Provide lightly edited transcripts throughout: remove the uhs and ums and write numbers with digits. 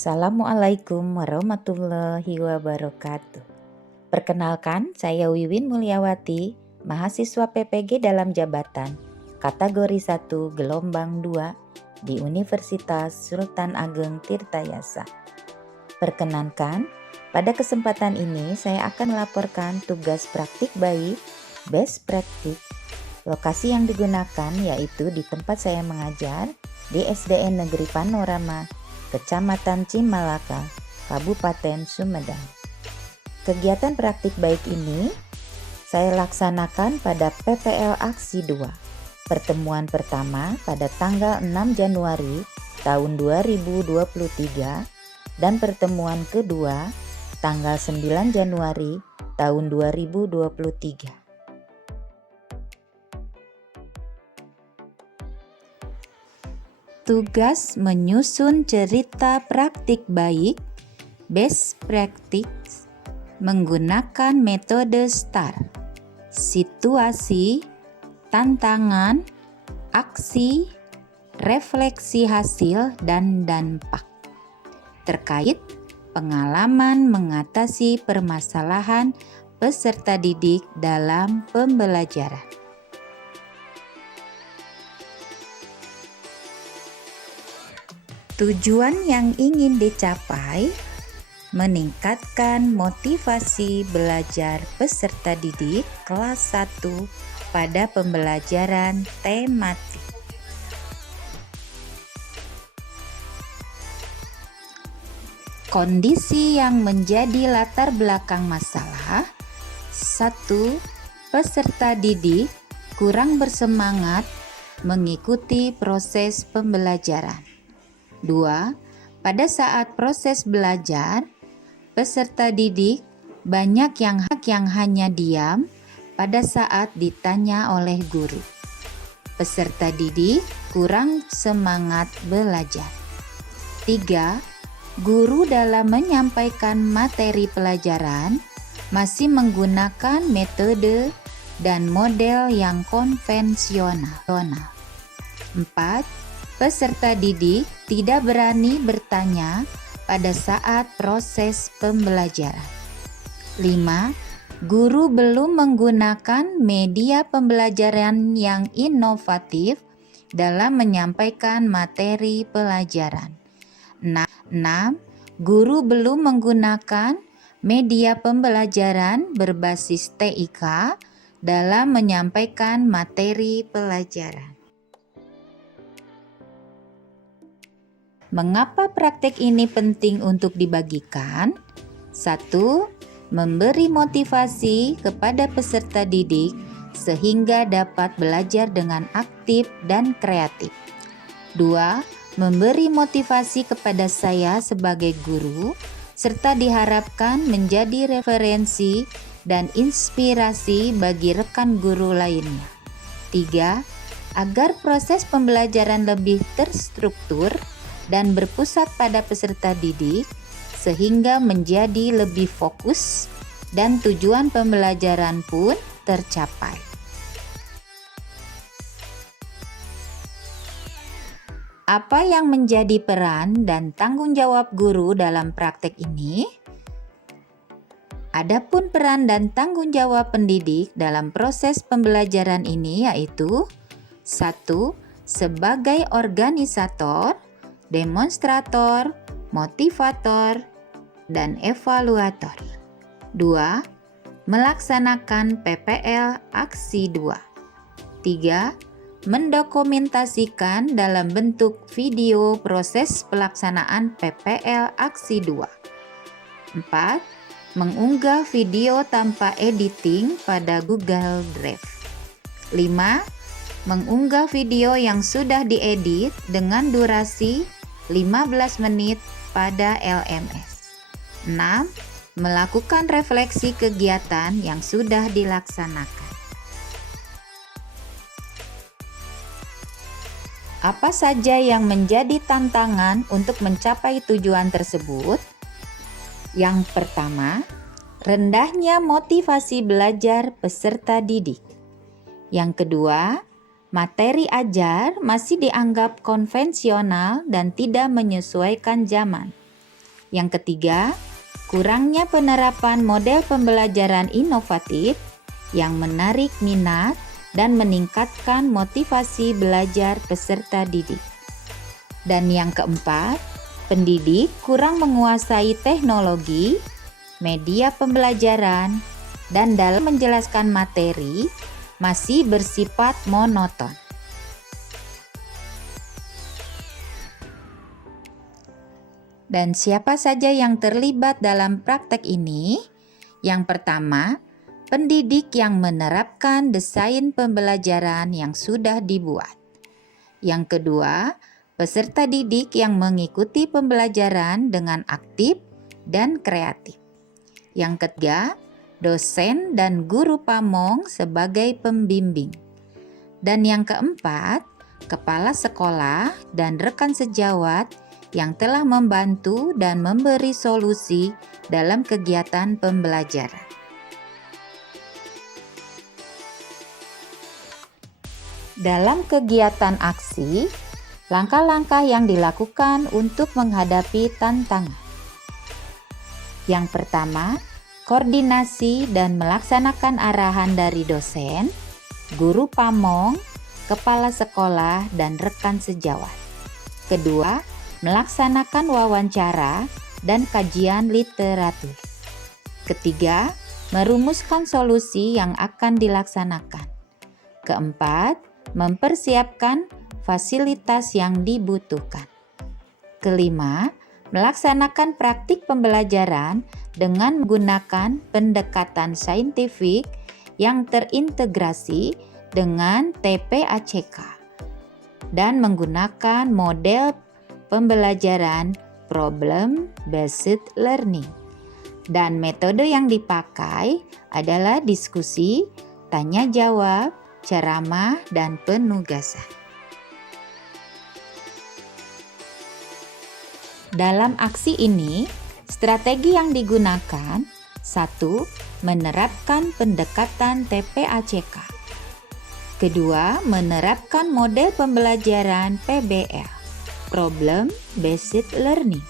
Assalamualaikum warahmatullahi wabarakatuh. Perkenalkan, saya Wiwin Mulyawati, mahasiswa PPG dalam jabatan kategori 1 gelombang 2 di Universitas Sultan Ageng Tirtayasa. Perkenankan, pada kesempatan ini saya akan melaporkan tugas praktik bayi best practice. Lokasi yang digunakan yaitu di tempat saya mengajar di SDN Negeri Panorama, Kecamatan Cimalaka, Kabupaten Sumedang. Kegiatan praktik baik ini saya laksanakan pada PPL Aksi 2. Pertemuan pertama pada tanggal 6 Januari tahun 2023 dan pertemuan kedua tanggal 9 Januari tahun 2023. Tugas menyusun cerita praktik baik best practice menggunakan metode STAR, situasi, tantangan, aksi, refleksi hasil, dan dampak terkait pengalaman mengatasi permasalahan peserta didik dalam pembelajaran. Tujuan yang ingin dicapai meningkatkan motivasi belajar peserta didik kelas 1 pada pembelajaran tematik. Kondisi yang menjadi latar belakang masalah: 1. Peserta didik kurang bersemangat mengikuti proses pembelajaran. 2. Pada saat proses belajar, peserta didik banyak yang hanya diam pada saat ditanya oleh guru. Peserta didik kurang semangat belajar. 3. Guru dalam menyampaikan materi pelajaran masih menggunakan metode dan model yang konvensional. 4. Peserta didik tidak berani bertanya pada saat proses pembelajaran. 5. Guru belum menggunakan media pembelajaran yang inovatif dalam menyampaikan materi pelajaran. 6. Guru belum menggunakan media pembelajaran berbasis TIK dalam menyampaikan materi pelajaran. Mengapa praktek ini penting untuk dibagikan? 1. Memberi motivasi kepada peserta didik sehingga dapat belajar dengan aktif dan kreatif. 2. Memberi motivasi kepada saya sebagai guru serta diharapkan menjadi referensi dan inspirasi bagi rekan guru lainnya. 3. Agar proses pembelajaran lebih terstruktur dan berpusat pada peserta didik sehingga menjadi lebih fokus dan tujuan pembelajaran pun tercapai. Apa yang menjadi peran dan tanggung jawab guru dalam praktek ini? Adapun peran dan tanggung jawab pendidik dalam proses pembelajaran ini yaitu: 1. Sebagai organisator, demonstrator, motivator, dan evaluator. 2. Melaksanakan PPL Aksi 2. 3. Mendokumentasikan dalam bentuk video proses pelaksanaan PPL Aksi 2. 4. Mengunggah video tanpa editing pada Google Drive. 5. Mengunggah video yang sudah diedit dengan durasi 15 menit pada LMS. 6. Melakukan refleksi kegiatan yang sudah dilaksanakan. Apa saja yang menjadi tantangan untuk mencapai tujuan tersebut? Yang pertama, rendahnya motivasi belajar peserta didik. Yang kedua, materi ajar masih dianggap konvensional dan tidak menyesuaikan zaman. Yang ketiga, kurangnya penerapan model pembelajaran inovatif yang menarik minat dan meningkatkan motivasi belajar peserta didik. Dan yang keempat, pendidik kurang menguasai teknologi, media pembelajaran, dan dalam menjelaskan materi masih bersifat monoton. Dan siapa saja yang terlibat dalam praktek ini? Yang pertama, pendidik yang menerapkan desain pembelajaran yang sudah dibuat. Yang kedua, peserta didik yang mengikuti pembelajaran dengan aktif dan kreatif. Yang ketiga, dosen dan guru pamong sebagai pembimbing. Dan yang keempat, kepala sekolah dan rekan sejawat yang telah membantu dan memberi solusi dalam kegiatan pembelajaran. Dalam kegiatan aksi, langkah-langkah yang dilakukan untuk menghadapi tantangan. Yang pertama, koordinasi dan melaksanakan arahan dari dosen, guru pamong, kepala sekolah, dan rekan sejawat. Kedua, melaksanakan wawancara dan kajian literatur. Ketiga, merumuskan solusi yang akan dilaksanakan. Keempat, mempersiapkan fasilitas yang dibutuhkan. Kelima, melaksanakan praktik pembelajaran dengan menggunakan pendekatan saintifik yang terintegrasi dengan TPACK dan menggunakan model pembelajaran problem-based learning. Dan metode yang dipakai adalah diskusi, tanya jawab, ceramah, dan penugasan. Dalam aksi ini, strategi yang digunakan: 1. Menerapkan pendekatan TPACK. Kedua, menerapkan model pembelajaran PBL. Problem Based Learning.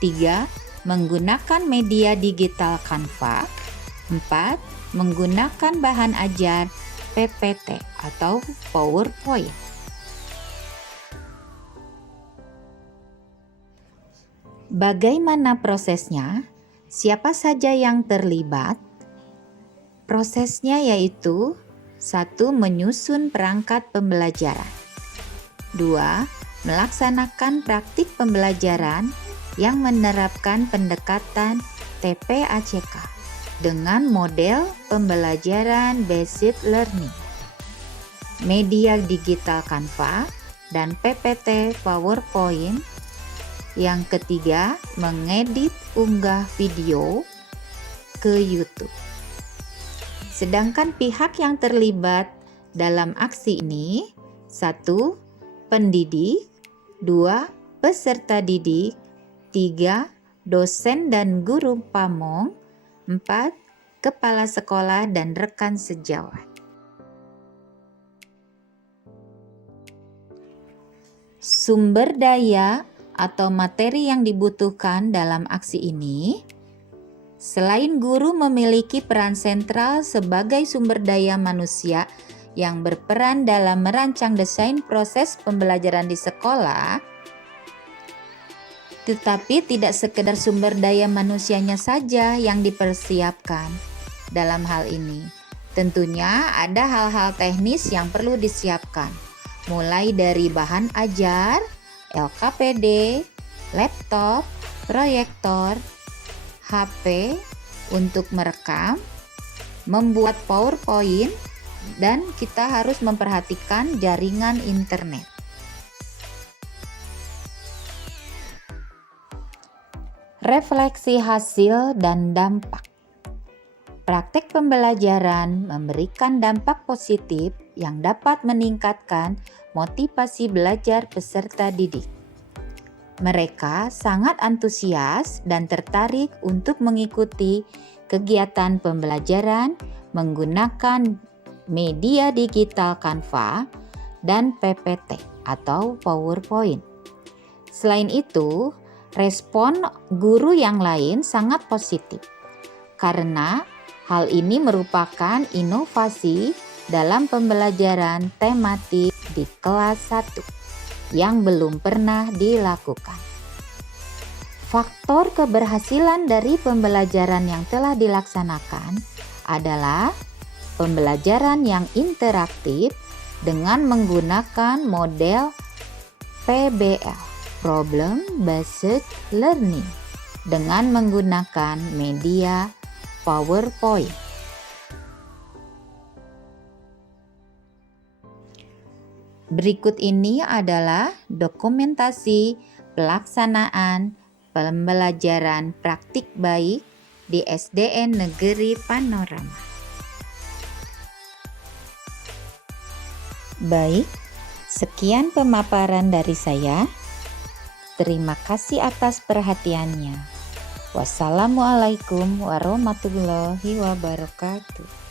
3. Menggunakan media digital Canva. 4. Menggunakan bahan ajar PPT atau PowerPoint. Bagaimana prosesnya? Siapa saja yang terlibat? Prosesnya yaitu: 1. Menyusun perangkat pembelajaran. 2. Melaksanakan praktik pembelajaran yang menerapkan pendekatan TPACK dengan model pembelajaran Based Learning, media digital Canva, dan PPT PowerPoint. Yang ketiga, mengedit unggah video ke YouTube. Sedangkan pihak yang terlibat dalam aksi ini: 1. Pendidik, 2. Peserta didik, 3. Dosen dan guru pamong, 4. Kepala sekolah dan rekan sejawat. Sumber daya atau materi yang dibutuhkan dalam aksi ini: selain guru memiliki peran sentral sebagai sumber daya manusia yang berperan dalam merancang desain proses pembelajaran di sekolah, tetapi tidak sekedar sumber daya manusianya saja yang dipersiapkan dalam hal ini. Tentunya ada hal-hal teknis yang perlu disiapkan, mulai dari bahan ajar, LKPD, laptop, proyektor, HP untuk merekam, membuat PowerPoint, dan kita harus memperhatikan jaringan internet. Refleksi hasil dan dampak. Praktek pembelajaran memberikan dampak positif yang dapat meningkatkan motivasi belajar peserta didik. Mereka sangat antusias dan tertarik untuk mengikuti kegiatan pembelajaran menggunakan media digital Canva dan PPT atau PowerPoint. Selain itu, Respon guru yang lain sangat positif karena hal ini merupakan inovasi dalam pembelajaran tematik di kelas 1 yang belum pernah dilakukan. Faktor keberhasilan dari pembelajaran yang telah dilaksanakan adalah pembelajaran yang interaktif dengan menggunakan model PBL, Problem Based Learning, dengan menggunakan media PowerPoint. Berikut ini adalah dokumentasi pelaksanaan pembelajaran praktik baik di SDN Negeri Panorama. Baik, sekian pemaparan dari saya. Terima kasih atas perhatiannya. Wassalamualaikum warahmatullahi wabarakatuh.